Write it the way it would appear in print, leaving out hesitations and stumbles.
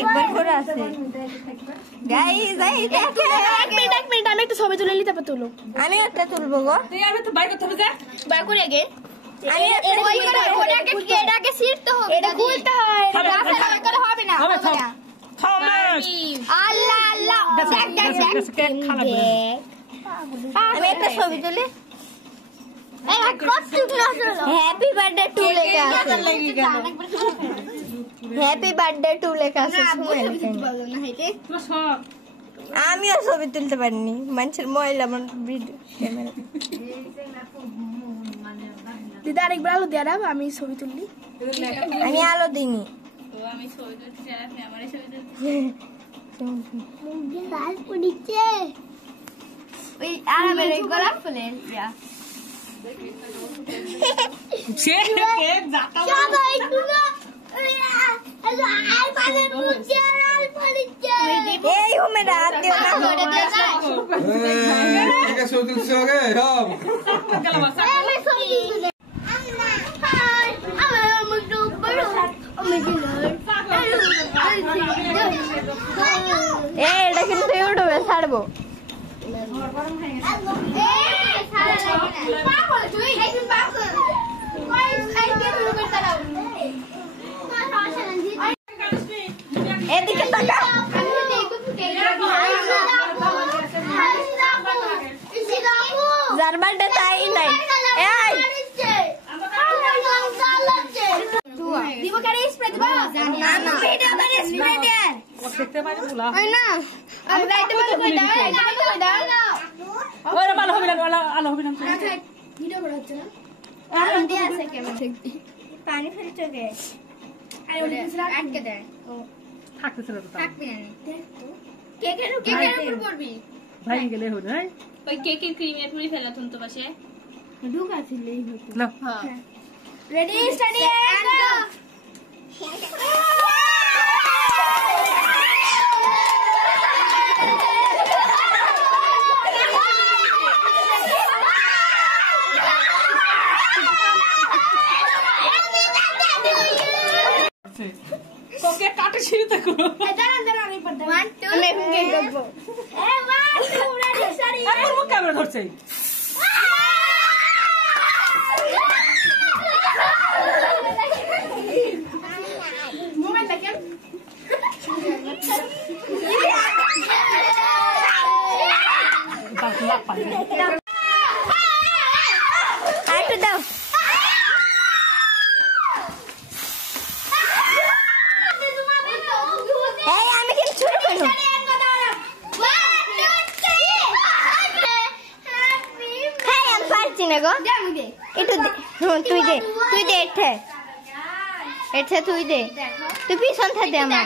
একবার করে আছে গাইস এক মিনিট আমি একটা ছবি তুলে নিতে পারবো তুলো আমি একটা তুলবো গো তুই আর তো বাই করতে হবে যা বাই করে আগে আমি ওই করে এটাকে সিটতে হবে এটা খুলতে হয় রাস্তা করে হবে না আল্লাহ আল্লাহ দেখ আমি একটা ছবি তুলি হ্যাপি বার্থডে টু লেখা আছে হ্যাপি বার্থডে টু লেখা আছে আমিও ছবি তুলতে পারিনি মানুষের মোবাইল আমার ভিডিও ক্যামেরা দিদা আরেকবার আলো দেয়া দাও আমি ছবি তুললি আমি আলো দিইনি আমি ছবি তুলতে আপনি আমারে ছবি তুলতে মুখে লাল পড়িছে ওই আরামের গোলাপ ফুলের ইয়া সে কে যাতা সবাই তুলো আর পালে মুখে লাল পড়িছে এই ও মেরা দিও না ঠিক আছে ছবি তুলছো গে সব কালাবাসা আমি ছবি তুলতে এটা কিন্তু ইউটিউবে ছাড়বো এদিকে তাকা যার বার্থডে তাই নাই দিব করে স্প্রে দিব আমি ভিডিও করে স্প্রে দেন দেখতে পারি বলা হয় না আমি লাইট বন্ধ করে দাও ওরে ভালো হবে না আলো হবে না ভিডিও করা হচ্ছে না আর দিয়ে আছে ক্যামেরা দেখি পানি ফেলছো কে আরে ওটা আটকে দেয় ও থাকতেছ না তো থাকবি না দেখ তো কেকের উপর পড়বি ভাই গেলে হলো না ওই কেকের ক্রিমের পুরি ফেলাতুন তো পাশে ঢুকা ছিলেই হতো না হ্যাঁ রেডি স্টাডি এন্ড গো ওকে কাটে ছিড়তে করো দাঁড়ান আমি পড়তে 1 2 আমি কে করব এ 1 2 রেডি স্টাডি আর মুখ ক্যামেরা ধরছে মোবাইল দেখেন বাংলা পানি আইটো দাও এই আমি কি ছুড়ে ফেলবো হ্যাঁ আমি পারছি না গো একটু তুই দে এটা তুই দে তুই পিছন থেকে দে আমার